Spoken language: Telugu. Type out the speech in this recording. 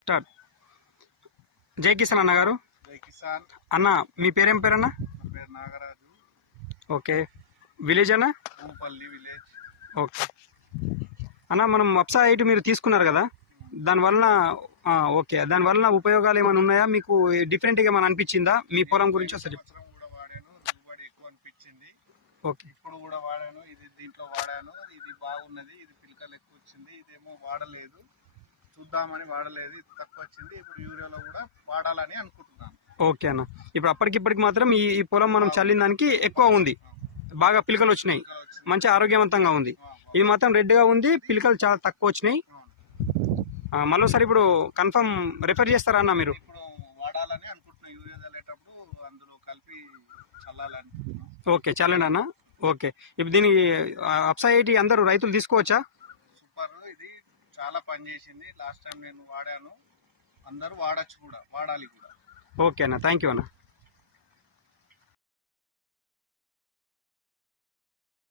స్టార్ట్. జై కిసాన్ అన్న గారు అన్న మీ పేరేం పేరన్న? పేరు నాగరాజు. ఓకే. విలేజ్ అన్న? విలేజ్. ఓకే. అన్న మనం అప్సా ఎయిట్ మీరు తీసుకున్నారు కదా? దానివలన ఆ, ఓకే. దానివలన ఉపయోగాలు ఏమైనా ఉన్నాయా? మీకు డిఫరెంట్గా ఏమైనా అనిపించిందా? మీ పొలం గురించి ఒకసారి ఓకే. ఇప్పుడు కూడా వాడాను. ఇది దీంట్లో వాడాను. ఇది బాగున్నది. ఇది పిలకలు ఎక్కువ వచ్చింది. ఇదేమో వాడలేదు. చూద్దామని వాడలేదు తక్కువ వచ్చింది ఇప్పుడు యూరియాలో కూడా వాడాలని అనుకుంటున్నాను. ఓకే అన్న. ఇప్పుడు అప్పటికిప్పటికి మాత్రం ఈ ఈ పొలం మనం చల్లిన దానికి ఎక్కువ ఉంది. బాగా పిలకలు వచ్చినాయి. మంచి ఆరోగ్యవంతంగా ఉంది. ఇది మాత్రం రెడ్గా ఉంది పిలకలు చాలా తక్కువ వచ్చినాయి. మరోసారి ఇప్పుడు కన్ఫర్మ్ రెఫర్ చేస్తారా అన్న మీరు? ఇప్పుడు వాడాలని అనుకుంటున్నాను. యూరియా చల్లేటప్పుడు అందులో కలిపి చల్లాలని ఓకే చాలండి అన్న. ఓకే. ఇప్పుడు దీని అప్సా ఎయిటీ అందరూ రైతులు తీసుకోవచ్చా? చాలా పనిచేసింది లాస్ట్ టైం నేను వాడాను. అందరూ వాడచ్చు కూడా వాడాలి కూడా. ఓకే అన్న. థ్యాంక్ యూ అన్న.